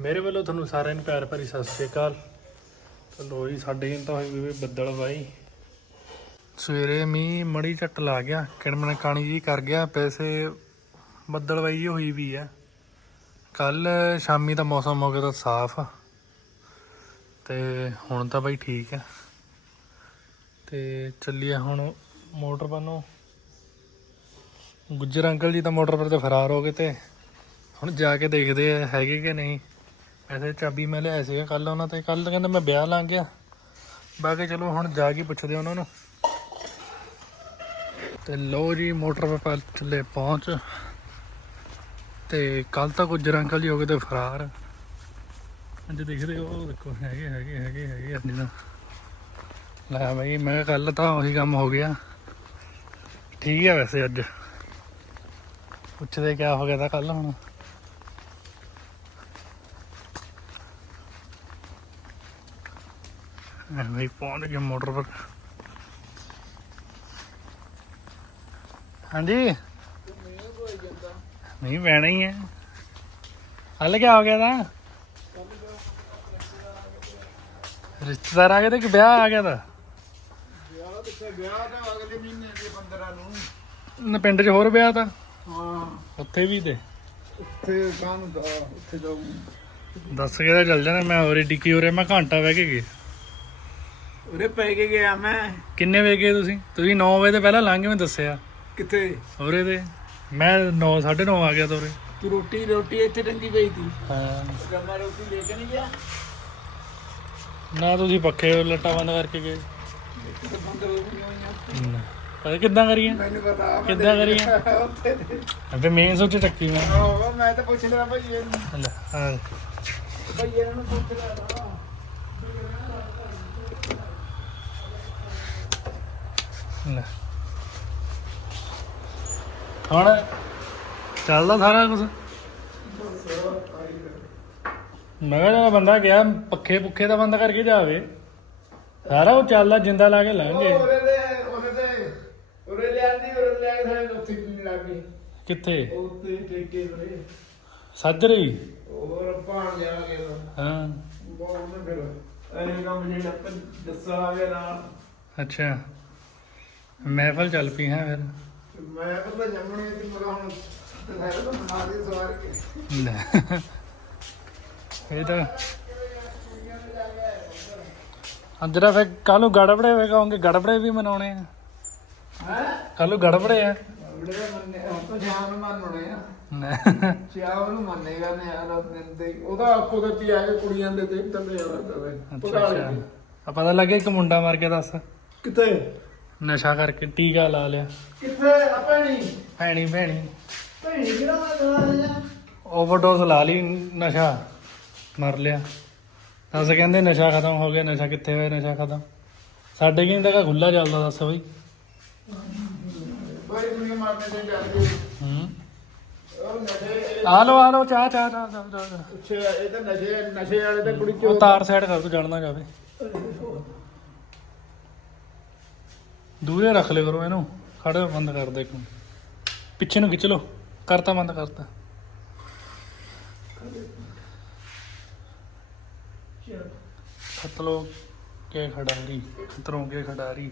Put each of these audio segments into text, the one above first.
ਮੇਰੇ ਵੱਲੋਂ ਤੁਹਾਨੂੰ ਸਾਰਿਆਂ ਨੂੰ ਪਿਆਰ ਭਰੀ ਸਤਿ ਸ਼੍ਰੀ ਅਕਾਲ। ਚਲੋ ਜੀ, ਸਾਡੇ ਤਾਂ ਹੋਈ ਵੀ ਬੱਦਲ ਬਾਈ। ਸਵੇਰੇ ਮੀਂਹ ਮੜੀ ਝੱਟ ਲਾ ਗਿਆ, ਕਿਣਮਣ ਕਾਣੀ ਜੀ ਕਰ ਗਿਆ, ਪੈਸੇ ਬੱਦਲ ਬਾਈ ਹੋਈ ਵੀ ਆ। ਕੱਲ ਸ਼ਾਮੀ ਦਾ ਮੌਸਮ ਹੋ ਗਿਆ ਤਾਂ ਸਾਫ਼। ਤੇ ਹੁਣ ਤਾਂ ਬਾਈ ਠੀਕ ਆ। ਤੇ ਚੱਲੀਏ ਹੁਣ ਮੋਟਰ ਬੰਨੋ ਗੁੱਜਰ ਅੰਕਲ ਜੀ ਤਾਂ ਮੋਟਰ ਪਰ ਤੇ ਫਰਾਰ ਹੋ ਗਏ ਤੇ। ਹੁਣ ਜਾ ਕੇ ਦੇਖਦੇ ਆ, ਹੈਗੇ ਕਿ ਨਹੀਂ। ਐਸੇ ਚਾਬੀ ਮੈਂ ਲਿਆਇਆ ਸੀਗਾ ਕੱਲ ਉਹਨਾਂ ਤੇ ਕੱਲ ਕਹਿੰਦਾ ਮੈਂ ਵਿਆਹ ਲੰਘ ਗਿਆ। ਬਾਕੀ ਚਲੋ ਹੁਣ ਜਾ ਕੇ ਪੁੱਛਦੇ ਉਹਨਾਂ ਨੂੰ। ਤੇ ਲੋ ਜੀ, ਮੋਟਰ ਪਰ ਚੱਲੇ ਪਹੁੰਚ। ਤੇ ਕੱਲ ਤਾਂ ਕੁਝ ਰੰਕਲ ਜੀ ਹੋ ਗਏ ਤੇ ਫਰਾਰ। ਅੱਜ ਦੇਖਦੇ ਹੋ ਦੇਖੋ, ਹੈਗੇ ਹੈਗੇ ਹੈਗੇ ਹੈਗੇ ਅੱਜ ਨਾ ਲੈ ਬਈ, ਮੈਂ ਕੱਲ ਤਾਂ ਉਹੀ ਕੰਮ ਹੋ ਗਿਆ। ਠੀਕ ਹੈ ਵੈਸੇ ਅੱਜ। ਪੁੱਛਦੇ ਕਿਆ ਹੋ ਗਿਆ ਤਾਂ ਕੱਲ ਹੁਣ। ਐਵੇਂ ਹੀ ਪਹੁੰਚ ਗਿਆ ਮੋਟਰ ਪਰ। ਹਾਂਜੀ? ਨਹੀਂ ਪੈਣਾ ਹੀ ਹੈ। ਹੱਲ ਕਿਆ ਹੋ ਗਿਆ ਤਾਂ? ਰਿਸ਼ਤੇਦਾਰ ਆ ਗਏ ਤੇ ਕਿ ਵਿਆਹ ਆ ਗਿਆ ਤਾਂ? ਵਿਆਹ ਤੇ ਵਿਆਹ ਤਾਂ ਅਗਲੇ ਮਹੀਨੇ ਦੇ 15 ਨੂੰ। ਨਾ ਪਿੰਡ 'ਚ ਹੋਰ ਵਿਆਹ ਤਾਂ? ਹਾਂ। ਉੱਥੇ ਵੀ ਤੇ? ਉੱਥੇ ਕਾਹਨੂੰ ਦਾ ਉੱਥੇ ਜਾਊਂ। ਦੱਸ ਕੇ ਤਾਂ ਚੱਲ ਜਾਣਾ ਮੈਂ ਹੋਰੇ ਡਿੱਕੀ ਹੋਰੇ ਮੈਂ ਘੰਟਾ ਬਹਿ ਕੇ ਗਿਆ। ਉਰੇ ਪੈ ਕੇ ਗਿਆ ਮੈਂ। ਕਿੰਨੇ ਵਜੇ ਗਏ ਤੁਸੀਂ? ਤੁਸੀਂ 9 ਵਜੇ ਤੋਂ ਪਹਿਲਾਂ ਲੰਘ ਮੈਂ ਦੱਸਿਆ। ਕਿੱਥੇ? ਹੋਰੇ ਤੇ। ਮੈਂ 9 9:30 ਆ ਗਿਆ ਤੋਰੇ ਤੂੰ ਰੋਟੀ ਰੋਟੀ ਇੱਥੇ ਟੰਗੀ ਪਈ ਸੀ। ਹਾਂ। ਜਮਾ ਰੋਟੀ ਲੈ ਕੇ ਨਹੀਂ ਗਿਆ? ਨਾ ਤੁਸੀਂ ਪੱਖੇ ਲੱਟਾਂ ਬੰਦ ਕਰਕੇ ਗਏ। ਬੰਦ ਨਾ। ਪਤਾ ਕਿੱਦਾਂ ਕਰੀਏ ਮੈਨੂੰ ਪਤਾ ਕਿੱਦਾਂ ਕਰੀਏ? ਉੱਥੇ। ਤੇ। ਅਬੇ ਮੇਨ ਸੋਚ ਚੱਕੀ ਮੈਂ। ਆਹੋ ਮੈਂ ਤਾਂ ਪੁੱਛ ਲਿਆ ਭਾਈ ਇਹਨੂੰ ਹਾਂ। ਭਾਈ ਇਹਨਾਂ ਨੂੰ ਪੁੱਛ ਲਿਆ ਲੈ। ਹੁਣ ਚੱਲਦਾ ਸਾਰਾ ਕੁਝ ਮੈਂ ਕਿਹਾ ਬੰਦਾ ਗਿਆ ਪੱਖੇ ਪੁੱਖੇ ਦਾ ਬੰਦ ਕਰਕੇ ਜਾਵੇ। ਸਾਰਾ ਉਹ ਚੱਲਦਾ ਜਿੰਦਾ ਲਾ ਕੇ ਉਰੇ ਲਿਆਂਦੀ ਉਰੇ ਉੱਥੇ ਲੱਗ ਕਿੱਥੇ? ਉੱਥੇ ਟੇਕੇ ਉਰੇ ਸੱਜਰੀ ਹੋਰ ਭਾਣ ਜਾ ਕੇ ਹਾਂ। ਬਹੁਤ ਨਾ ਫਿਰ। ਐਂ ਕੰਮ ਜਿਹੜਾ ਆਪਾਂ ਦੱਸਾ ਗਿਆ ਨਾਲ। ਅੱਛਾ। ਮਹਿਫਲ ਚੱਲ ਪਈ ਹੈ ਫਿਰ। ਤੇ ਮੈਂ ਪਤਾ ਜੰਮਣੇ ਤੇ ਮਗਾ ਹੁਣ ਤੇ ਹੈ ਤਾਂ ਬਣਾ ਦੇ ਸਵਾਰ ਕੇ ਲੈ। ਇਹ ਤਾਂ ਅੰਦਰਾ ਫਿਰ ਕੱਲ ਨੂੰ ਗੜਬੜੇ ਹੋਏ ਕਹੋਗੇ ਗੜਬੜੇ ਵੀ ਮਨਾਉਣੇ ਆ। ਹੈ? ਕੱਲ ਨੂੰ ਗੜਬੜੇ ਆ। ਬੜੇ ਮੰਨੇ ਹੁਣ ਤਾਂ ਜਾਨ ਮੰਨਣੇ ਆ। ਲੈ। ਚਾਹ ਉਹਨੂੰ ਮੰਨੇਗਾ ਨੇ ਯਾਰ ਉਹ ਦਿਨ ਤੇ। ਉਹਦਾ ਕੁਦਰਤੀ ਆ ਕੇ ਕੁੜੀਆਂ ਦੇ ਤੇ ਤਾਂ ਯਾਰ ਤਵੇ ਅੱਛਾ ਅੱਛਾ। ਆ ਪਤਾ ਲੱਗਿਆ ਇੱਕ ਮੁੰਡਾ ਮਰ ਗਿਆ ਦੱਸ। ਕਿੱਥੇ? ਨਸ਼ਾ ਕਰਕੇ ਟੀਕਾ ਲਾ ਲਿਆ। ਕਿੱਥੇ ਆਪਣੀ ਭੈਣੀ? ਭੈਣੀ ਭੈਣੀ। ਕਿਹੜਾ ਨਾ ਓਵਰਡੋਜ਼ ਲਾ ਲਈ ਨਸ਼ਾ ਮਰ ਲਿਆ। ਦੱਸ ਕਹਿੰਦੇ ਨਸ਼ਾ ਖਤਮ ਹੋ ਗਿਆ ਨਸ਼ਾ ਕਿੱਥੇ ਹੋਇਆ ਨਸ਼ਾ ਖਤਮ। ਸਾਡੇ ਕੀ ਤੱਕ ਖੁੱਲਾ ਚੱਲਦਾ ਦੱਸ ਬਈ। ਬੜੀ ਦੁਨੀਆ ਮਾਰਨੇ ਤੇ ਚੱਲ ਗਈ ਹੂੰ। ਉਹ ਨਸ਼ੇ ਆ ਲੋ ਆ ਲੋ ਚਾਹ ਚਾਹ ਚਾਹ ਚਾਹ, ਚਾਹ। ਚਾਹ। ਅੱਛਾ ਇਹ ਤਾਂ ਨਸ਼ੇ ਨਸ਼ੇ ਵਾਲੇ ਤਾਂ ਕੁੜੀ ਉਹ ਚੋਰ ਤਾਰ ਸਾਈਡ ਕਰ ਤੂੰ ਜਾਣਨਾ ਜਾਵੇ। ਦੂਰੇ ਰੱਖ ਲਿਆ ਕਰੋ ਇਹਨੂੰ। ਖੜੇ ਬੰਦ ਕਰ ਦੇ ਇੱਕ। ਪਿੱਛੇ ਨੂੰ ਖਿੱਚ ਲੋ ਕਰਤਾ ਬੰਦ ਕਰਤਾ। ਖਤਲੋ ਕੇ ਖਿਡਾਰੀ ਖਤਰੋਂ ਕੇ ਖਿਡਾਰੀ।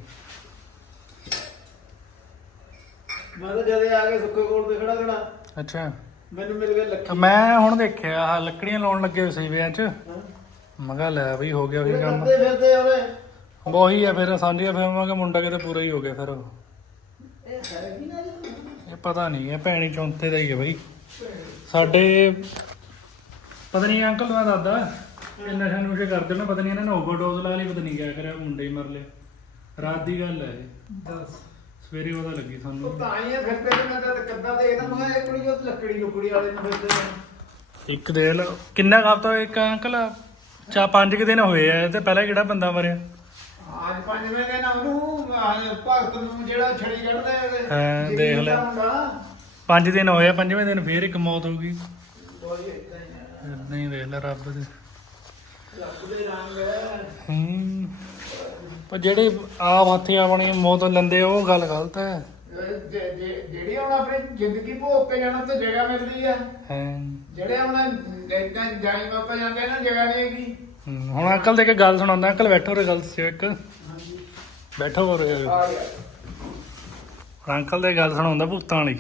ਮੈਂ ਤਾਂ ਜਦੇ ਆ ਕੇ ਸੁੱਕੇ ਕੋਲ ਤੇ ਖੜਾ ਖੜਾ। ਅੱਛਾ। ਮੈਨੂੰ ਮਿਲ ਗਿਆ ਲੱਖੀ ਮੈਂ ਹੁਣ ਦੇਖਿਆ ਆਹ ਲੱਕੜੀਆਂ ਲਾਉਣ ਲੱਗੇ ਹੋਏ ਸੀ ਵਿਆਹ 'ਚ। ਹਾਂ। ਮਗਾ ਲੈ ਬਈ ਹੋ ਗਿਆ ਉਹੀ ਇਹ ਕੰਮ। ਕਰਦੇ ਫਿਰਦੇ ਉਹਨੇ ਉਹੀ ਆ ਫਿਰ ਸਾਂਝੀਆਂ ਫਿਰ ਮੈਂ ਕਿਹਾ ਮੁੰਡਾ ਕਿਤੇ ਪੂਰਾ ਹੀ ਹੋ ਗਿਆ ਫਿਰ। ਇਹ ਕੀ ਨਾ ਪਤਾ ਨਹੀਂ ਇਹ ਭੈਣੀ ਚੌਂਥੇ ਦਾ ਹੀ ਹੈ ਬਈ। ਸਾਡੇ ਪਤਾ ਨਹੀਂ ਅੰਕਲ ਦਾ ਦਾਦਾ ਇਹ ਨਸ਼ਾ ਨੁਸ਼ੇ ਕਰਦੇ ਨੇ ਪਤਾ ਨਹੀਂ ਇਹਨਾਂ ਨੇ ਓਵਰਡੋਜ਼ ਲਾ ਲਈ ਪਤਾ ਨਹੀਂ ਕਿਆ ਕਰਿਆ ਮੁੰਡੇ ਹੀ ਮਰ ਲਏ। ਰਾਤ ਦੀ ਗੱਲ ਹੈ ਦੱਸ। ਸਵੇਰੇ ਉਹਦਾ ਲੱਗੀ ਸਾਨੂੰ। ਤਾਂ ਆ ਫਿਰਦੇ ਤੇ ਮੈਂ ਤਾਂ ਕੱਦਾ ਦੇਖਦਾ ਮੈਂ ਕਿਹਾ ਇਹ ਕੁੜੀ ਉਹ ਲੱਕੜੀ ਲੁਕੜੀ ਵਾਲੇ ਨੂੰ ਫਿਰਦੇ ਨੇ ਇੱਕ ਦੇ ਲ ਕਿੰਨਾ ਖਾਤਾ ਇੱਕ ਅੰਕਲ? ਚਾ ਪੰਜ ਕੁ ਦਿਨ ਹੋਏ ਆ ਤੇ ਪਹਿਲਾਂ ਕਿਹੜਾ ਬੰਦਾ ਮਰਿਆ? ਅੱਜ ਪੰਜਵੇਂ ਦਿਨ ਉਹਨੂੰ ਆਹ ਭਗਤ ਨੂੰ ਜਿਹੜਾ ਛੜੀ ਕੱਢਦਾ ਹੈ ਹਾਂ, ਦੇਖ ਲੈ। ਪੰਜ ਦਿਨ ਹੋਏ ਆ ਪੰਜਵੇਂ ਦਿਨ ਫੇਰ ਇੱਕ ਮੌਤ ਹੋ ਗਈ। ਨਹੀਂ ਦੇਖ ਲੈ ਰੱਬ ਦੇ। ਹੂੰ। ਪਰ ਜਿਹੜੇ ਆਪ ਹੱਥੀ ਆਪਣੀ ਮੌਤ ਲੈਂਦੇ ਆ, ਉਹ ਗੱਲ ਗਲਤ ਹੈ। ਜਿਹੜੀ ਹੁਣ ਆਪਣੀ ਜ਼ਿੰਦਗੀ ਭੋਗ ਕੇ ਜਾਣਾ ਤੇ ਜਗ੍ਹਾ ਮਿਲਦੀ ਆ। ਹਾਂ। ਜਿਹੜੇ ਹੁਣ ਇਦਾਂ ਜਾਈ ਬਾਬਾ ਜਾਂਦੇ ਨਾ ਜਗ੍ਹਾ ਨਹੀਂ ਹੈਗੀ। ਹਮ, ਹੁਣ ਅੰਕਲ ਦੇ ਕੇ ਗੱਲ ਸੁਣਾਉਂਦਾ ਅੰਕਲ ਬੈਠੋ ਰੇ ਗੱਲ ਦੱਸਿਓ ਇੱਕ। ਹਾਂਜੀ ਬੈਠੋ ਹੋ ਗਿਆ ਅੰਕਲ ਦੇ ਗੱਲ ਸੁਣਾਉਂਦਾ ਭੂਤਾਂ ਵਾਲੀ।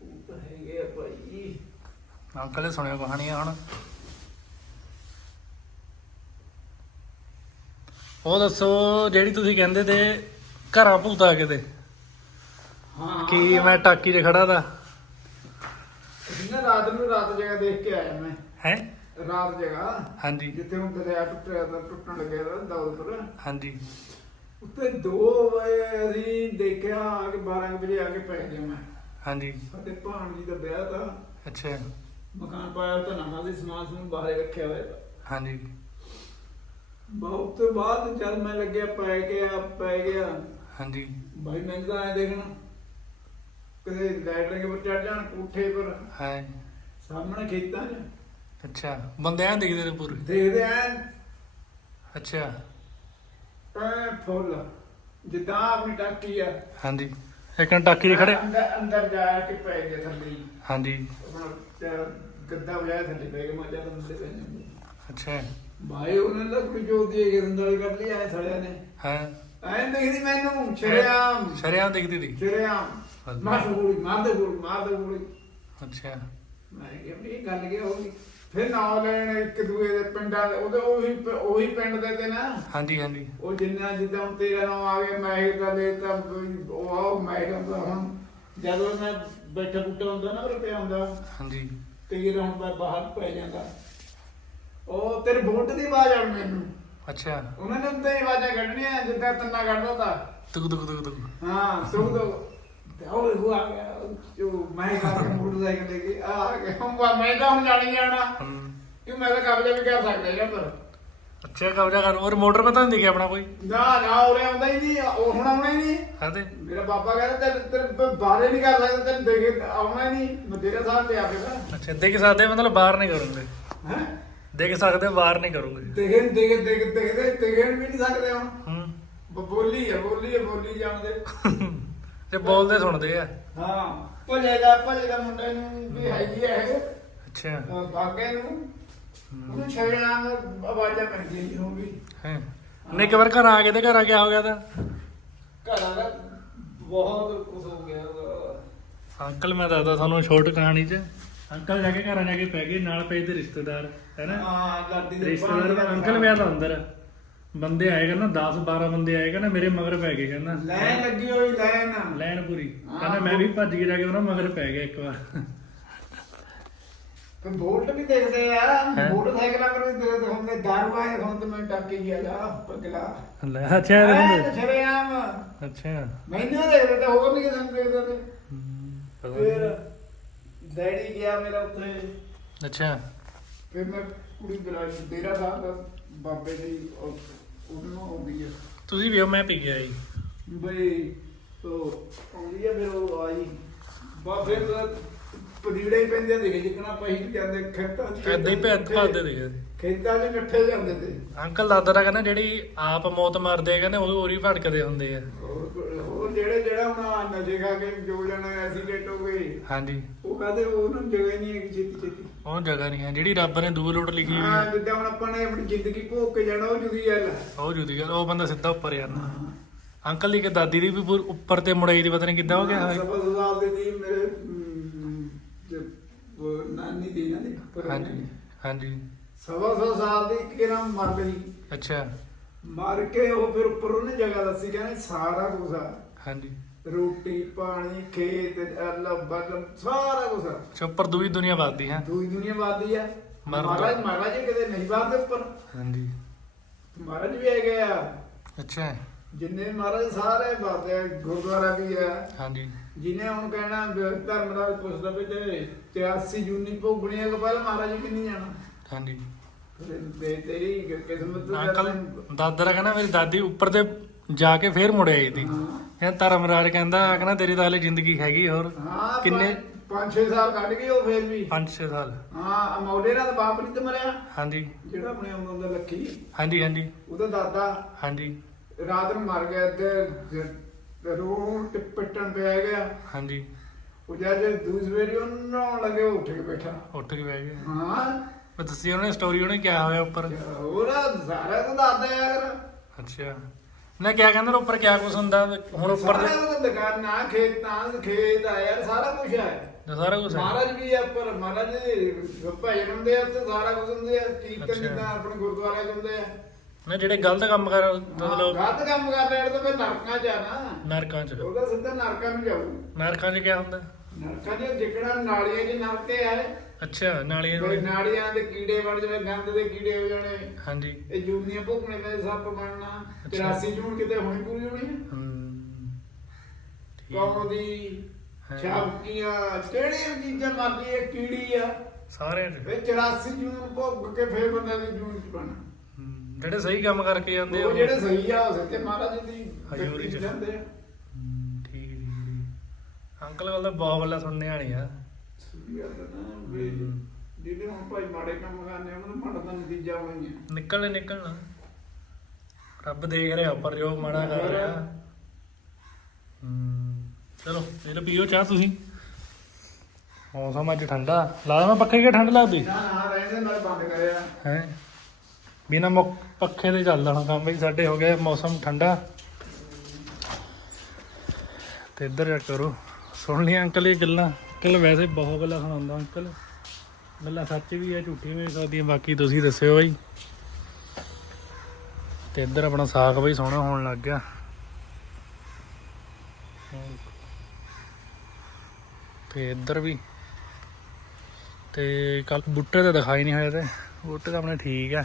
ਉਹ ਤਾਂ ਹੈਗੇ ਆ ਭਾਈ ਅੰਕਲ ਨੇ ਸੁਣਿਆ ਕਹਾਣੀਆਂ ਹੁਣ। ਉਹ ਦੱਸੋ ਜਿਹੜੀ ਤੁਸੀਂ ਕਹਿੰਦੇ ਤੇ ਘਰਾਂ ਭੂਤ ਆ ਕੇ ਤੇ ਹਾਂ ਕੀ ਮੈਂ ਟਾਕੀ 'ਚ ਖੜਾ ਦਾ ਨਾ ਰਾਤ ਨੂੰ ਰਾਤ ਜਗ੍ਹਾ ਦੇਖ ਕੇ ਆਇਆ ਮੈਂ। ਹੈ? ਰਾਤ ਜਗ੍ਹਾ। ਹਾਂਜੀ। ਜਿੱਥੇ ਹੁਣ ਦਰਿਆ ਟੁੱਟਿਆ ਤਾਂ ਟੁੱਟਣ ਲੱਗਿਆ ਦਾ ਦੌਲਪੁਰ ਹਾਂਜੀ। ਉੱਤੇ 2 ਵਜੇ ਅਸੀਂ ਦੇਖਿਆ ਆ ਕੇ 12 ਕੁ ਵਜੇ ਆ ਕੇ ਪੈ ਗਿਆ ਮੈਂ। ਹਾਂਜੀ। ਸਾਡੇ ਭਾਣ ਜੀ ਦਾ ਵਿਆਹ ਤਾਂ। ਅੱਛਾ। ਮਕਾਨ ਪਾਇਆ ਤਾਂ ਨਵਾਂ ਦੇ ਸਮਾਨ ਨੂੰ ਬਾਹਰੇ ਰੱਖਿਆ ਹੋਇਆ। ਹਾਂਜੀ। ਬਹੁਤ ਤੋਂ ਬਾਅਦ ਜਦ ਮੈਂ ਲੱਗਿਆ ਪੈ ਗਿਆ ਪੈ ਗਿਆ। ਹਾਂਜੀ। ਭਾਈ ਮੈਂ ਤਾਂ ਐ ਦੇਖਣਾ। ਕਦੇ ਲੈਟਰਿੰਗ ਪਰ ਚੜ ਜਾਣ ਕੋਠੇ ਪਰ। ਹੈ ਸਾਹਮਣੇ ਖੇਤਾਂ 'ਚ। ਅੱਛਾ ਬੰਦੇ ਆਂ ਦਿਖਦੇ ਨੇ ਪੂਰੇ? ਦੇਖਦੇ ਐ ਅੱਛਾ। ਐ ਫੁੱਲ ਜਿੱਦਾਂ ਆਪਣੀ ਟਾਕੀ ਆ। ਹਾਂਜੀ। ਇੱਕ ਟਾਕੀ 'ਚ ਖੜੇ ਅੰਦਰ ਅੰਦਰ ਜਾ ਕੇ ਪੈ ਗਿਆ ਥੱਲੇ। ਹੀ। ਹਾਂਜੀ। ਆਪਣਾ ਤੇ ਗੱਦਾ ਵਜਾਇਆ ਥੱਲੇ ਪੈ ਗਿਆ ਮੱਝਾਂ ਅੰਦਰ ਪੈ ਜਾਂਦੇ। ਅੱਛਾ। ਭਾਈ ਉਹਨਾਂ ਦਾ ਕੋਈ ਜੋਤੀ ਹੈ ਕਿ ਦੰਦਾਲੀ ਕਰ ਲਈ ਐ ਸੜਿਆ ਨੇ। ਹੈ। ਐਂ ਦੇਖਦੀ ਮੈਨੂੰ ਸ਼ਰਿਆਮ। ਸ਼ਰਿਆਂ ਦਿਖਦੀ ਦੀ ਸ਼ਰਿਆਮ। ਮਾਰ ਦੇ ਗੋਲੀ ਮਾਰ ਦੇ ਗੋਲੀ ਮਾਰ ਦੇ ਗੋਲੀ। ਅੱਛਾ। ਮੈਂ ਕਿਹਾ ਵੀ ਇਹ ਗੱਲ ਕੀ ਹੋ ਗਈ ਫਿਰ ਨਾਂ ਲੈਣ ਇੱਕ ਦੂਏ ਦੇ ਪਿੰਡਾਂ ਦੇ ਉਹਦੇ ਉਹੀ ਪ- ਉਹੀ ਪਿੰਡ ਦੇ ਤੇ ਨਾ। ਹਾਂਜੀ ਹਾਂਜੀ। ਉਹ ਜਿੰਨਾ ਜਿੱਦਾਂ ਹੁਣ ਤੇਰਾ ਨਾਮ ਆ ਗਿਆ ਮੈਂ ਇਹ ਗੱਲ ਇਹ ਤਾਂ ਵੀ ਉਹ ਆਓ ਮੈਂ ਕਹਿੰਦਾ ਹੁਣ ਜਦੋਂ ਮੈਂ ਬੈਠਾ ਬੁੱਟਾ ਹੁੰਦਾ ਨਾ ਰੁਪਿਆ ਹੁੰਦਾ ਹਾਂਜੀ। ਕਈ ਵਾਰ ਹੁਣ ਮੈਂ ਬਾਹਰ ਪੈ ਜਾਂਦਾ ਉਹ ਤੇਰੇ ਬੋਟ ਦੀ ਆਵਾਜ਼ ਆਉਣ ਮੈਨੂੰ। ਅੱਛਾ। ਉਹਨਾਂ ਨੇ ਉੱਤੇ ਆਵਾਜ਼ਾਂ ਕੱਢਣੀਆਂ ਜਿੱਦਾਂ ਤੰਨਾ ਕੱਢਦਾ ਤਾ ਤੁਕ ਤੁਕ ਤੁਕ ਤੁਕ ਹਾਂ ਸੁਣ ਦੋ ਤੇ ਉਹ ਉਹ ਆ ਗਿਆ ਜੋ ਮੈਂ ਕਹਾ ਕੇ ਮੋਟਰਸਾਈਕਲ ਲੈ ਕੇ ਆ ਗਿਆ। ਹੁਣ ਬਾ- ਮੈਂ ਤਾਂ ਹੁਣ ਜਾਣੀ ਜਾਣਾ। ਹਮ, ਕਿ ਮੈਂ ਤਾਂ ਕਬਜ਼ਾ ਵੀ ਕਰ ਸਕਦਾ ਇਹਨਾਂ ਪਰ। ਅੱਛਾ ਕਬਜ਼ਾ ਕਰ ਔਰ ਮੋਟਰ ਪਤਾ ਨਹੀਂ ਦਿਖਿਆ ਆਪਣਾ ਕੋਈ? ਨਾ ਨਾ ਉਰੇ ਆਉਂਦਾ ਹੀ ਨਹੀਂ ਉਹ ਹੁਣ ਆਉਣਾ ਹੀ ਨਹੀਂ। ਹਦੇ ਮੇਰਾ ਬਾਬਾ ਕਹਿੰਦਾ ਤੇ ਤੇਰੇ ਬਾਰੇ ਨਹੀਂ ਕਰ ਸਕਦਾ ਤੈਨੂੰ ਦੇਖ ਆਉਣਾ ਹੀ ਨਹੀਂ। ਮੈਂ ਤੇਰੇ ਸਾਹ ਤੇ ਆਵੇਗਾ ਅੱਛਾ ਦੇਖ ਸਕਦੇ ਮਤਲਬ ਬਾਹਰ ਨਹੀਂ ਕਰੋਗੇ? ਹੈ? ਦੇਖ ਸਕਦੇ ਬਾਹਰ ਨਹੀਂ ਕਰੋਗੇ? ਦੇਖੇ ਦੇਖ ਦੇਖ ਦੇਖਦੇ ਦੇਖਣ ਵੀ ਨਹੀਂ ਸਕਦੇ ਹੁਣ। ਬੋਲੀ ਹੈ ਬੋਲੀ ਹੈ ਬੋਲੀ ਜਾਣਦੇ ਤੇ ਬੋਲਦੇ ਸੁਣਦੇ ਆ। ਹਾਂ ਭਲੇ ਦਾ ਭਲੇ ਦਾ ਮੁੰਡੇ ਨੂੰ ਵੀ ਹੈਗੀ ਹੈ ਇਹ। ਅੱਛਾ। ਬਾਗੇ ਨੂੰ। ਉਹਨੂੰ ਛੇੜਾਂ ਆਵਾਜ਼ਾਂ ਪੈਂਦੀਆਂ ਹੋ ਵੀ। ਹੈ। ਨੇ ਇੱਕ ਵਾਰ ਘਰ ਆ ਕੇ ਤੇ ਘਰ ਆ ਗਿਆ ਹੋ ਗਿਆ ਤਾਂ? ਘਰਾਂ ਦਾ ਬਹੁਤ ਕੁਝ ਹੋ ਗਿਆ ਉਹਦਾ। ਅੰਕਲ ਮੈਂ ਦੱਸਦਾ ਤੁਹਾਨੂੰ ਛੋਟ ਕਹਾਣੀ 'ਚ। ਅੰਕਲ ਜਾ ਕੇ ਘਰਾਂ ਜਾ ਕੇ ਪੈ ਗਏ ਨਾਲ ਪਏ ਤੇ ਰਿਸ਼ਤੇਦਾਰ ਹੈਨਾ ਹਾਂ ਲਾਡੀ ਦੇ ਰਿਸ਼ਤੇਦਾਰ ਦਾ ਅੰਕਲ ਵਿਆਹ ਦਾ। ਅੰਦਰ। ਬੰਦੇ ਆਏ ਕਹਿੰਦਾ 10 12 ਬੰਦੇ ਆਏ ਕਹਿੰਦਾ ਮੇਰੇ ਮਗਰ ਪੈ ਗਏ ਕਹਿੰਦਾ। ਲੈਣ ਲੱਗੀ ਹੋਈ ਲੈਣ ਲੈਣ ਪੂਰੀ। ਕਹਿੰਦਾ ਮੈਂ ਵੀ ਭੱਜ ਕੇ ਜਾ ਕੇ ਉਹਨਾਂ ਮਗਰ ਪੈ ਗਿਆ ਇੱਕ ਵਾਰ। ਤੇ ਬੋਲਟ ਵੀ ਦੇਖਦੇ ਆ? ਮੋਟਰਸਾਈਕਲਾਂ ਪਰ ਵੀ ਦੇਖਦੇ ਹੁੰਦੇ ਦਾਰੂ ਆਏ ਹੁਣ ਤੇ ਮੈਂ ਟੱਕ ਗਿਆ ਜਾ ਪਗਲਾ। ਲੈ ਅੱਛਾ ਇਹਦੇ ਐ ਬੰਦੇ। ਸ਼ਰੇਆਮ। ਅੱਛਾ। ਮੈਨੂੰ ਦੇਖਦੇ ਤੇ ਹੋਰ ਨਹੀਂ ਕਿਸੇ ਨੂੰ ਦੇਖਦੇ ਤੇ ਫਿਰ। ਡੈਡੀ ਗਿਆ ਮੇਰਾ ਉੱਥੇ। ਅੱਛਾ। ਫਿਰ ਮੈਂ ਕੁੜੀ ਬੁਲਾਈ ਤੇਰਾ ਸਾਹਿਬ ਬਾਬੇ ਦੀ ਉਹਨੂੰ ਆਉਂਦੀ ਆ ਤੁਸੀਂ ਵੀ ਮੈਂ ਪੀ ਗਿਆ ਜੀ ਬਈ ਉਹ ਆਉਂਦੀ ਆ ਫਿਰ ਉਹ ਆਈ। ਬਾਬੇ ਦਾ ਪਦੀੜੇ ਹੀ ਪੈਂਦੇ ਦੇਖੇ ਜਿੱਕਣਾ ਪਹੀ ਜਾਂਦੇ ਖੇਤਾਂ ਚ। ਐਦਾਂ ਹੀ ਭੈਤ ਭਾਦੇ ਦੇ ਖੇਤਾਂ 'ਚ ਇਕੱਠੇ ਜਾਂਦੇ ਤੇ। ਅੰਕਲ ਦਾਦਾ ਕਹਿੰਦਾ ਜਿਹੜੀ ਆਪ ਮੌਤ ਮਰਦੇ ਆ ਕਹਿੰਦੇ ਉਹ ਉਰੀ ਭੜਕਦੇ ਹੁੰਦੇ ਆ। ਹੋਰ ਹੋਰ ਜਿਹੜੇ ਜਿਹੜਾ ਹੁਣ ਆਹ ਨਸ਼ੇ ਖਾ ਕੇ ਜੋ ਜਣਾ ਐਕਸੀਡੈਂਟ ਹੋ ਗਏ। ਹਾਂਜੀ। ਉਹ ਕਹਿੰਦੇ ਉਹਨਾਂ ਨੂੰ ਜਗ੍ਹਾ ਹੀ ਨਹੀਂ ਹੈਗੀ ਛੇਤੀ ਛੇਤੀ ਉਹ ਜਗ੍ਹਾ ਨਹੀਂ ਹੈ ਜਿਹੜੀ ਰੱਬ ਨੇ ਦੂਰ ਲੋਟ ਲਿਖੀ ਹੋਈ ਹਾਂ ਹੈ। ਜਿੱਦਾਂ ਹੁਣ ਆਪਾਂ ਨੇ ਆਪਣੀ ਜ਼ਿੰਦਗੀ ਭੋਗ ਕੇ ਜਾਣਾ ਉਹ ਜੁਦੀ ਗੱਲ ਹੈ ਉਹ ਜੁਦੀ ਗੱਲ ਉਹ ਬੰਦਾ ਸਿੱਧਾ ਉੱਪਰ ਜਾਂਦਾ। ਅੰਕਲ ਦੀ ਕਿ ਦਾਦੀ ਦੀ ਵੀ ਪੂਰ- ਉੱਪਰ ਤੇ ਮੁੜਾਈ ਦੀ ਪਤਾ ਨਹੀਂ ਕਿੱਦਾਂ ਹੋ ਗਿਆ ਸਭਾ ਸੁਭਾਅ ਦੇ ਦੀ ਮੇਰੇ ਅਮ, ਜੇ ਉਹ ਨਾਨੀ ਦੀ ਨਾ ਦੀ ਪਰ ਹਾਂਜੀ ਹਾਂਜੀ। ਸਵਾ ਸੌ ਸਾਲ ਦੀ ਕਿਰਾਂ ਮਰ ਗਈ। ਅੱਛਾ। ਮਰ ਕੇ ਉਹ ਫਿਰ ਉੱਪਰ ਉਹਨੇ ਜਗ੍ਹਾ ਦੱਸੀ ਕਹਿੰਦੇ ਸਾਰਾ ਕੁਝ ਆ। ਹਾਂਜੀ। ਰੋਟੀ ਪਾਣੀ ਖੇਤ ਅਲ ਬਲ ਸਾਰਾ ਕੁਝ ਉੱਪਰ ਦੂਈ ਦੁਨੀਆ ਵੱਸਦੀ ਹੈ। ਦੂਈ ਦੁਨੀਆ ਵਾਦੀ ਆ ਮਹਾਰਾਜ ਮਹਾਰਾਜ ਜੀ ਕਿਤੇ ਨਹੀਂ ਵਾਦੇ ਉੱਪਰ। ਹਾਂਜੀ। ਮਹਾਰਾਜ ਵੀ ਹੈਗੇ ਆ। ਅੱਛਾ। ਜਿੰਨੇ ਮਹਾਰਾਜ ਸਾਰੇ ਆ ਗੁਰਦੁਆਰਾ ਵੀ ਆ ਹਾਂਜੀ। ਜਿਹਨੇ ਹੁਣ ਕਹਿਣਾ ਵੀ ਧਰਮ ਦਾ ਪੁੱਛਦਾ ਵੀ ਤੇ 83 ਜੂਨੀ ਭੋਗਣੀਆਂ ਤੋਂ ਪਹਿਲਾਂ ਮਹਾਰਾਜ ਜੀ ਕਿੰਨੀ ਜਾਣਾ? ਹਾਂਜੀ। ਤੇ ਤੇਰੀ ਕਿ- ਕਿਸਮਤ ਦਾ ਅੰਕਲ ਦਾਦਾ ਦਾ ਕਹਿੰਦਾ ਮੇਰੀ ਦਾਦੀ ਉੱਪਰ ਤੇ ਜਾ ਕੇ ਫੇਰ ਮੁੜ ਆਈ ਸੀ। ਇਹ ਧਰਮਰਾਜ ਕਹਿੰਦਾ ਕਹਿੰਦਾ ਤੇਰੀ ਤਾਂ ਹਲੇ ਜ਼ਿੰਦਗੀ ਹੈਗੀ ਹੋਰ। ਹਾਂ ਕਿੰਨੇ? 5-6 ਸਾਲ ਕੱਢ ਗਏ ਉਹ ਫੇਰ ਵੀ। 5-6 ਸਾਲ। ਹਾਂ ਮੌਲੇ ਨਾਲ ਬਾਪ ਨਹੀਂ ਤੇ ਮਰਿਆ। ਹਾਂਜੀ। ਜਿਹੜਾ ਆਪਣੇ ਆਉਂਦਾ ਹੁੰਦਾ ਲੱਖੀ ਹਾਂਜੀ ਹਾਂਜੀ। ਉਹਦਾ ਦਾਦਾ। ਹਾਂਜੀ। ਰਾਤ ਨੂੰ ਮਰ ਗਿਆ ਤੇ ਰੋਣ ਤੇ ਪਿੱਟਣ ਪਿਆ ਗਿਆ। ਹਾਂਜੀ। ਉਹ ਜਦ ਦੂਸਰੇ ਸਵੇਰੇ ਉਹ ਨਹਾਉਣ ਲੱਗੇ ਉੱਠ ਕੇ ਬੈਠਾ। ਉੱਠ ਕੇ ਬਹਿ ਗਏ ਹਾਂ। ਮੈਂ ਦੱਸੀ ਉਹਨੇ ਸਟੋਰੀ ਉਹਨੇ ਕਿਹਾ ਹੋਇਆ ਉੱਪਰ। ਹੋਰ ਸਾਰਾ ਤਾਂ ਦੱਸਦਾ ਯਾਰ। ਅੱਛਾ। ਨਾ ਕਿਆ ਕਹਿੰਦਾ ਉੱਪਰ ਕਿਆ ਕੁਛ ਹੁੰਦਾ? ਹੁਣ ਉੱਪਰ ਸਾਰਾ ਤਾਂ ਦੁਕਾਨਾਂ ਖੇਤਾਂ ਖੇਤ ਆ ਯਾਰ ਸਾਰਾ ਕੁਝ ਹੈ ਤੇ ਸਾਰਾ ਕੁਝ ਹੈ ਮਹਾਰਾਜ ਵੀ ਆ ਪਰ ਮਹਾਰਾਜ ਦੇ ਭਜਨ ਹੁੰਦੇ ਆ ਤੇ ਸਾਰਾ ਕੁਝ ਹੁੰਦੇ ਆ ਕੀਰਤਨ ਅੱਛਾ। ਜਿੱਦਾਂ ਆਪਣੇ ਗੁਰਦੁਆਰੇ 'ਚ ਹੁੰਦੇ ਆ। ਨਾ ਜਿਹੜੇ ਗਲਤ ਕੰਮ ਕਰ ਮਤਲਬ ਗਲਤ ਕੰਮ ਕਰ ਰਿਹਾ ਤਾਂ ਫਿਰ ਨਰਕਾਂ 'ਚ ਆ ਨਾ। ਨਰਕਾਂ 'ਚ। ਉਹਦਾ ਸਿੱਧਾ ਨਰਕਾਂ ਨੂੰ ਜਾਊ। ਨਰਕਾਂ 'ਚ ਕਿਆ ਹੁੰਦਾ? ਨਰਕਾਂ 'ਚ ਜਿਕੜਾ ਨਾਲੀਆਂ 'ਚ ਨਰਕੇ ਆ। ਅੱਛਾ ਨਾਲੀਆਂ ਕੋਈ ਨੂੰ ਨਾਲੀਆਂ ਦੇ ਕੀੜੇ ਵੜ ਜਾਵੇ ਗੰਦ ਦੇ ਕੀੜੇ ਹੋ ਜਾਣੇ। ਹਾਂਜੀ। ਇਹ ਜੂਨੀਆਂ ਭੁਗਣੇ ਪਏ ਸੱਪ ਬਣਨਾ। ਅੱਛਾ। 84 ਜੂਨ ਕਿਤੇ ਹੋਣੀ ਪੂਰੀ ਹੋਣੀ ਆ? ਹਮ, ਠੀਕ। ਦੀ ਹਾਂ। ਛਾਪਕੀਆਂ ਕਿਹੜੀਆਂ ਚੀਜ਼ਾਂ ਮਰਦੀ ਹੈ ਕੀੜੀ ਆ? ਸਾਰਿਆਂ 'ਚ। ਇਹ 84 ਜੂਨ ਭੁੱਗ ਕੇ ਫੇਰ ਬੰਦੇ ਦੀ ਜੂਨ ਚ ਬਣਾ। ਹਮ, ਜਿਹੜੇ ਸਹੀ ਕੰਮ ਕਰਕੇ ਜਾਂਦੇ ਆ ਉਹ ਜਿਹੜੇ ਸਹੀ ਆ ਉਹ ਸੱਚੇ ਮਹਾਰਾਜ ਦੀ ਹਜ਼ੂਰੀ ਚ। ਜਾਂਦੇ ਆ। ਹਮ, ਠੀਕ ਠੀਕ ਠੀਕ। ਅੰਕਲ ਕੋਲ ਤਾਂ ਬਹੁਤ ਗੱਲਾਂ ਸੁਣਨੇ ਵਾਲੀਆਂ। ਗੱਲ ਨਾ ਵੀ ਜਿਹੜੇ ਹੁਣ ਭਾਈ ਮਾੜੇ ਕੰਮ ਕਰਨੇ ਆ, ਉਹਨਾਂ ਨੂੰ ਮਾੜਾ ਦਾ ਨਤੀਜਾ ਆਉਣਾ ਹੀ ਆ। ਨਿਕਲਣੇ ਨਿਕਲਣਾ। ਰੱਬ ਦੇਖ ਰਿਹਾ ਉੱਪਰ ਜੋ ਮਾੜਾ ਕਰ ਰਿਹਾ। ਹਮ, ਚਲੋ ਲਓ ਪੀਓ ਚਾਹ ਤੁਸੀਂ। ਮੌਸਮ ਅੱਜ ਠੰਡਾ। ਲਾ ਮੈਂ ਪੱਖੇ ਕਿ ਠੰਡ ਲੱਗਦੀ? ਨਾ ਨਾ ਰਹਿੰਦੇ ਨਾਲ ਬੰਦ ਕਰਿਆ। ਹੈ? ਬਿਨਾ ਮੁੱਕ ਪੱਖੇ ਦੇ ਚੱਲਦਾ ਹੁਣ ਕੰਮ ਵੀ ਸਾਡੇ ਹੋ ਗਿਆ ਮੌਸਮ ਠੰਡਾ। ਤੇ ਇੱਧਰ ਜਾ ਕਰੋ। ਸੁਣ ਲਈ ਅੰਕਲ ਇਹ ਗੱਲਾਂ। ਅੰਕਲ, ਵੈਸੇ ਬਹੁਤ ਗੱਲਾਂ ਸੁਣਾਉਂਦਾ ਅੰਕਲ। ਗੱਲਾਂ ਸੱਚ ਵੀ ਹੈ ਝੂਠੀ ਵੀ ਹੋ ਸਕਦੀਆਂ ਬਾਕੀ ਤੁਸੀਂ ਦੱਸਿਓ ਬਾਈ। ਤੇ ਇੱਧਰ ਆਪਣਾ ਸਾਗ ਬਈ ਸੋਹਣਾ ਹੋਣ ਲੱਗ ਗਿਆ। ਤੇ ਇੱਧਰ ਵੀ। ਤੇ ਕੱਲ ਬੁੱਟੇ ਤਾਂ ਦਿਖਾਈ ਨਹੀਂ ਹੋਏ ਤੇ, ਬੁੱਟੇ ਤਾਂ ਆਪਣੇ ਠੀਕ ਆ।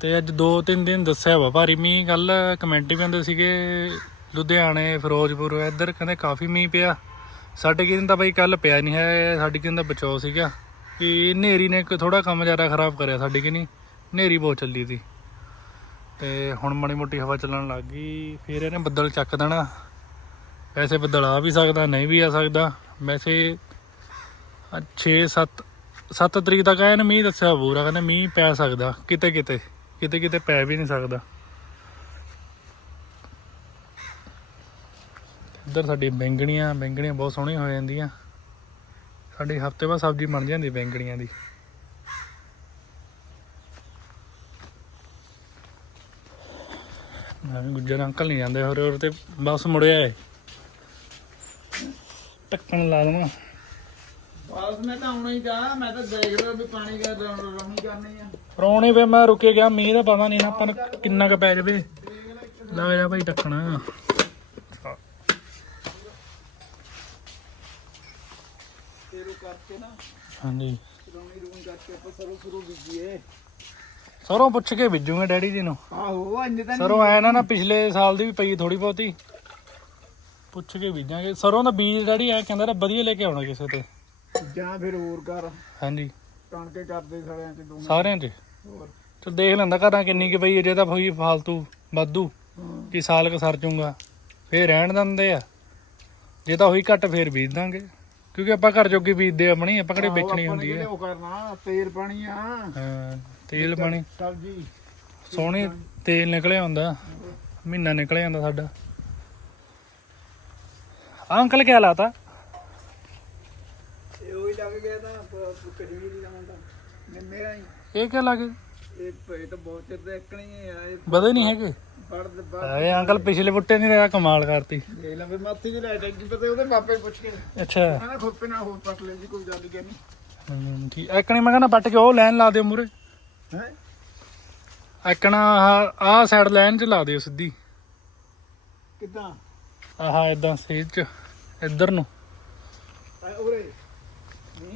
ਤੇ ਅੱਜ 2-3 ਦਿਨ ਦੱਸਿਆ ਵਾ ਭਾਰੀ ਮੀਂਹ, ਕੱਲ ਕਮੈਂਟ ਵੀ ਆਉਂਦੇ ਸੀਗੇ ਲੁਧਿਆਣੇ, ਫਿਰੋਜ਼ਪੁਰ, ਇੱਧਰ ਕਹਿੰਦੇ ਕਾਫੀ ਮੀਂਹ ਪਿਆ। ਸਾਡੇ ਕਿਨ ਤਾਂ ਬਈ ਕੱਲ ਪਿਆ ਨਹੀਂ ਹੈ, ਸਾਡੇ ਕਿਨ ਦਾ ਬਚਾਓ ਸੀਗਾ। ਵੀ ਹਨੇਰੀ ਨੇ ਥੋੜਾ ਕੰਮ ਜ਼ਿਆਦਾ ਖਰਾਬ ਕਰਿਆ ਸਾਡੇ ਕਿ ਨਹੀਂ, ਹਨੇਰੀ ਬਹੁਤ ਚੱਲੀ ਸੀ ਤੇ ਹੁਣ ਮਾੜੀ ਮੋਟੀ ਹਵਾ ਚੱਲਣ ਲੱਗ ਗਈ, ਫਿਰ ਇਹਨੇ ਬੱਦਲ ਚੱਕ ਦੇਣਾ। ਵੈਸੇ ਬੱਦਲ ਆ ਵੀ ਸਕਦਾ, ਨਹੀਂ ਵੀ ਆ ਸਕਦਾ। ਵੈਸੇ 6 7 7 ਤਰੀਕ ਤੱਕ ਆਇਆ ਨੇ ਮੀਂਹ, ਦੱਸਿਆ ਪੂਰਾ, ਕਹਿੰਦੇ ਮੀਂਹ ਪੈ ਸਕਦਾ ਕਿਤੇ ਕਿਤੇ ਕਿਤੇ ਕਿਤੇ ਪੈ ਵੀ ਨਹੀਂ ਸਕਦਾ। ਇੱਧਰ ਸਾਡੀ ਬੈਂਗਣੀਆਂ ਬੈਂਗਣੀਆਂ ਬਹੁਤ ਸੋਹਣੀਆਂ ਹੋ ਜਾਂਦੀਆਂ। ਸਾਡੀ ਹਫ਼ਤੇ ਬਾਅਦ ਸਬਜ਼ੀ ਬਣ ਜਾਂਦੀ ਬੈਂਗਣੀਆਂ ਦੀ। ਵੀ ਗੁੱਜਰ ਅੰਕਲ ਨਹੀਂ ਜਾਂਦੇ ਹੋਰ ਹੋਰ ਤੇ ਬਸ ਮੁੜਿਆ ਏ। ਟੱਕਣ ਲਾ ਦਵਾਂ ਬਸ ਮੈਂ ਤਾਂ ਆਉਣਾ ਹੀ ਜਾ ਮੈਂ ਤਾਂ ਦੇਖ ਲਿਆ ਵੀ ਪਾਣੀ ਦਾ ਰੌਣੀ ਕਰਨੀ ਆ। ਰੌਣੇ ਵੇ ਮੈਂ ਰੁਕੇ ਗਿਆ ਮੀਂਹ ਦਾ ਪਤਾ ਨਹੀਂ ਨਾ ਆਪਾਂ ਨੂੰ ਕਿੰਨਾ ਕੁ ਪੈ ਜਾਵੇ। ਲੱਗ ਜਾ ਭਾਈ ਟੱਕਣਾ ਤੇਰੂ ਕਰਕੇ ਨਾ ਹਾਂਜੀ। ਰੌਣੀ ਰੂਣੀ ਕਰਕੇ ਆਪਾਂ ਸਰੋਂ ਸਰੋਂ ਬੀਜੀਏ। ਸਰੋਂ ਪੁੱਛ ਕੇ ਬੀਜੂਗੇ ਡੈਡੀ ਜੀ ਨੂੰ। ਆਹੋ ਇੰਨੇ ਤਾਂ ਸਰੋਂ ਐ ਨਾ ਨਾ ਪਿਛਲੇ ਸਾਲ ਦੀ ਵੀ ਪਈ ਥੋੜੀ ਬਹੁਤੀ। ਪੁੱਛ ਕੇ ਬੀਜਾਂਗੇ। ਸਰੋਂ ਦਾ ਬੀਜ ਡੈਡੀ ਐ ਕਹਿੰਦਾ ਰ ਵਧੀਆ ਲੈ ਕੇ ਆਉਣਾ ਕਿਸੇ ਤੇ। ਜਾਂ ਫਿਰ ਹੋਰ ਕਰ। ਹਾਂਜੀ। ਕਣਕੇ ਕਰਦੇ ਸਾਰਿਆਂ ਚ ਦੋਵੇਂ। ਸਾਰਿਆਂ 'ਚ? ਹੋਰ। ਚਲ ਦੇਖ ਲੈਂਦਾ ਘਰਾਂ ਕਿੰਨੀ ਕਿ ਪਈ ਜੇ ਤਾਂ ਹੋਈ ਫਾਲਤੂ ਵਾਧੂ। ਕਿ ਸਾਲ ਕ ਸਰ ਜੂਗਾ ਫੇਰ ਰਹਿਣ ਦਿੰਦੇ ਆ। ਜੇ ਤਾਂ ਹੋਈ ਘੱਟ ਫੇਰ ਬੀਜ ਦਾਂਗੇ। ਕਿਉਂਕਿ ਆਪਾਂ ਘਰ ਜੋਗੀ ਬੀਜਦੇ ਆ ਆਪਣੀ ਆਪਾਂ ਕਿਹੜੇ ਵੇਚਣੀ ਹੁੰਦੀ ਹੈ? ਉਹ ਕਰਨਾ ਤੇਲ ਪਾਣੀ ਆ। ਹਾਂ ਤੇਲ ਪਾਣੀ। ਸਬਜ਼ੀ ਸੋਹਣੀ ਤੇਲ ਨਿਕਲਿਆ ਹੁੰਦਾ ਮਹੀਨਾ ਨਿਕਲਿਆ ਜਾਂਦਾ ਸਾਡਾ। ਅੰਕਲ ਕਿਆ ਲਾਤਾ? ਇਹ ਉਹੀ ਲੱਗ ਗਿਆ ਤਾਂ ਨਹੀਂ ਲਾਉਂਦਾ। ਇਹ ਕਿਆ ਲੱਗ ਇਹ ਪਏ ਤਾਂ ਬਹੁਤ ਚਿਰ ਦੇ ਇੱਕਣੀ ਆ ਇਹ ਬਦੇ ਨਹੀਂ ਹੈਗੇ? ਇਹ ਅੰਕਲ ਪਿਛਲੇ ਬੁੱਟੇ ਨਹੀਂ ਰਿਹਾ ਕਮਾਲ ਕਰਤੀ। ਦੇਖ ਲਾਂ ਵੀ ਮਾਥੀ ਦੀ ਲਾਈਟ ਕੀ ਪਤਾ ਉਹਦੇ ਪਾਪੇ ਨੂੰ ਪੁੱਛ ਕੇ। ਅੱਛਾ। ਕਹਿੰਦਾ ਖੋਪੇ ਨਾਲ ਹੋਰ ਪੱਟ ਲੈ ਜੀ ਕੋਈ ਗੱਲ ਹੀ ਨਹੀਂ ਹਮ, ਠੀਕ। ਐਕਣੀ ਮੈਂ ਕਹਿੰਦਾ ਪੱਟ ਕੇ ਉਹ ਲਾਈਨ ਲਾ ਦਿਓ ਮੂਰੇ ਹੈ? ਐਕਣਾ ਆਹ ਆਹ ਸਾਈਡ ਲਾਈਨ ਚ ਲਾ ਦਿਓ ਸਿੱਧੀ। ਕਿਦਾਂ? ਆਹ ਇਦਾਂ ਸੇਜ ਚ ਇੱਧਰ ਨੂੰ। ਉਰੇ।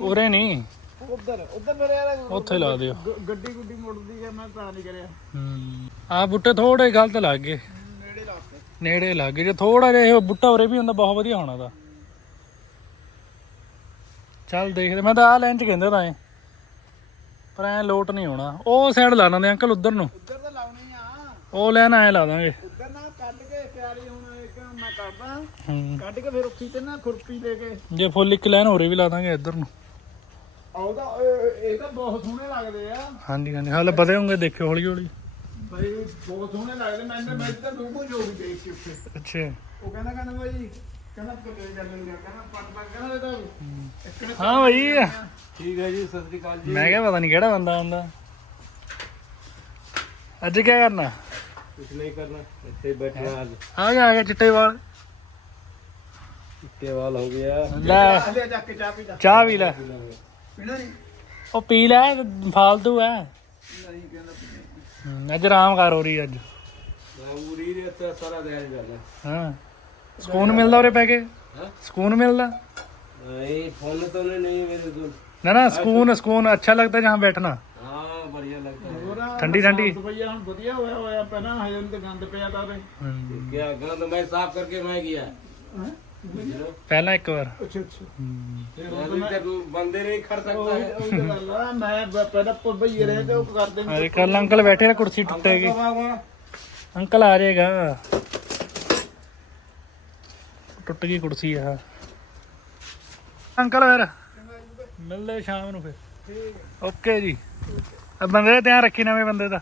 ਉਰੇ ਨਹੀਂ ਉਧਰ ਉਧਰ ਮੇਰੇ ਯਾਰ ਉੱਥੇ ਲਾ ਦਿਓ। ਗ- ਗੱਡੀ ਗੁੱਡੀ ਮੁੜਦੀ ਆ ਮੈਂ ਤਾਂ ਨਹੀਂ ਕਰਿਆ। ਹਮ ਆਹ ਬੁੱਟੇ ਥੋੜੇ ਗਲਤ ਲੱਗ ਗਏ। ਨੇੜੇ ਲਾਤੇ ਨੇੜੇ ਲੱਗ ਗਏ। ਜੇ ਥੋੜਾ ਜਿਹਾ ਇਹ ਬੁੱਟਾ ਉਰੇ ਵੀ ਹੁੰਦਾ ਬਹੁਤ ਵਧੀਆ ਹੋਣਾ ਦਾ ਚੱਲ ਦੇਖਦੇ ਮੈਂ ਤਾਂ ਆਹ ਲਾਈਨ ਚ ਕਹਿੰਦਾ ਤਾਂ ਐ ਪਰ ਐ ਲੋਟ ਨਹੀਂ ਹੋਣਾ। ਉਹ ਸਾਈਡ ਲਾ ਲੈਂਦੇ ਅੰਕਲ ਉਧਰ ਨੂੰ। ਉਧਰ ਤਾਂ ਲਾਉਣੀ ਆ। ਉਹ ਲਾਈਨ ਐ ਲਾ ਦਾਂਗੇ। ਉਧਰ ਨਾ ਕੱਢ ਕੇ ਤਿਆਰੀ ਹੁਣ ਇੱਕ ਮੈਂ ਕਰਦਾ। ਹਮ, ਕੱਢ ਕੇ ਫਿਰ ਉੱਥੀ ਤੇ ਨਾ ਖੁਰਪੀ ਲੈ ਕੇ। ਜੇ ਫੁੱਲ ਇੱਕ ਲਾਈਨ ਹੋਰੇ ਵੀ ਲਾ ਦਾਂਗੇ ਇੱਧਰ ਨੂੰ। ਆਉਦਾ ਇਹ ਇਹ ਤਾਂ ਬਹੁਤ ਸੋਹਣੇ ਲੱਗਦੇ ਆ। ਹਾਂਜੀ ਹਾਂਜੀ। ਹਾਲੇ ਵਧੇ ਹੋਣਗੇ ਦੇਖਿਓ ਹੌਲੀ ਹੌਲੀ। ਬਈ ਬਹੁਤ ਸੋਹਣੇ ਲੱਗਦੇ। ਮੈਂ ਤਾਂ ਮੈਂ ਤਾਂ ਦੂਬੋ ਜੋ ਵੀ ਦੇਖ ਕੇ ਉੱਥੇ। ਅੱਛਾ। ਉਹ ਕਹਿੰਦਾ ਕਹਿੰਦਾ ਬਾਈ ਕਹਿੰਦਾ ਪੱਲੇ ਚੱਲੂਗਾ ਕਹਿੰਦਾ ਪੱਟ ਲੱਗ ਕਹਿੰਦਾ ਇਹਦਾ ਇੱਕ ਨੇ ਹਾਂ ਭਾਈ ਠੀਕ ਹੈ ਜੀ ਸਤਿ ਸ੍ਰੀ ਅਕਾਲ ਜੀ। ਮੈਂ ਕਿਹਾ ਪਤਾ ਨਹੀਂ ਕਿਹੜਾ ਬੰਦਾ ਹੁੰਦਾ ਅੱਜ ਕੀ ਕਰਨਾ? ਕੁਝ ਨਹੀਂ ਕਰਨਾ। ਇੱਥੇ ਬੈਠਣਾ ਅੱਜ ਆ। ਗਿਆ ਆ ਗਿਆ ਚਿੱਟੇ ਵਾਲ ਇੱਕੇ ਵਾਲ ਹੋ ਗਿਆ। ਲੈ। ਹਲੇ ਜਾ ਕੇ ਚਾਹ ਵੀ ਲੈ। ਪੀਣਾ ਨਹੀਂ ਉਹ ਪੀ ਲੈ ਫਾਲਤੂ ਐ ਨਹੀਂ ਕਹਿੰਦਾ ਪੀਣਾ ਹਮ, ਅੱਜ ਆਰਾਮ ਕਰ ਹੋ ਰਹੀ ਅੱਜ ਉਰੀ ਦੇ ਤੇ ਸਾਰਾ ਦਿਨ ਜਾਂਦਾ ਹਾਂ ਸਕੂਨ ਮਿਲਦਾ ਉਰੇ ਪੈ ਕੇ ਹਾਂ ਸਕੂਨ ਮਿਲਦਾ नहीं फोन तो नहीं नहीं मेरे को ਨਾ ਨਾ ਸਕੂਨ ਸਕੂਨ अच्छा लगता है जहाँ बैठना हाँ बढ़िया लगता है ठंडी ठंडी ਭਈਆ ਹੁਣ ਵਧੀਆ ਹੋਇਆ ਹੋਇਆ ਪਹਿਲਾਂ ਹਜੇ ਉਹਨੂੰ ਤੇ ਗੰਦ ਪਿਆ ਤਾਂ ਵੇ क्या गंद मैं साफ करके मैं किया ਪਹਿਲਾਂ ਇੱਕ ਵਾਰ। ਅੱਛਾ ਅੱਛਾ। ਤੇ ਅੰਕਲ ਬੈਠੇ ਆ ਕੁਰਸੀ ਟੁੱਟੇਗੀ। ਅੰਕਲ ਆ ਜਾਏਗਾ। ਟੁੱਟ ਗਈ ਕੁਰਸੀ ਆ। ਅੰਕਲ ਫਿਰ ਮਿਲਦੇ ਸ਼ਾਮ ਨੂੰ ਫਿਰ। ਓਕੇ ਜੀ। ਆ ਬੰਦੇ ਦਾ ਧਿਆਨ ਰੱਖੀ ਨਵੇਂ ਬੰਦੇ ਦਾ।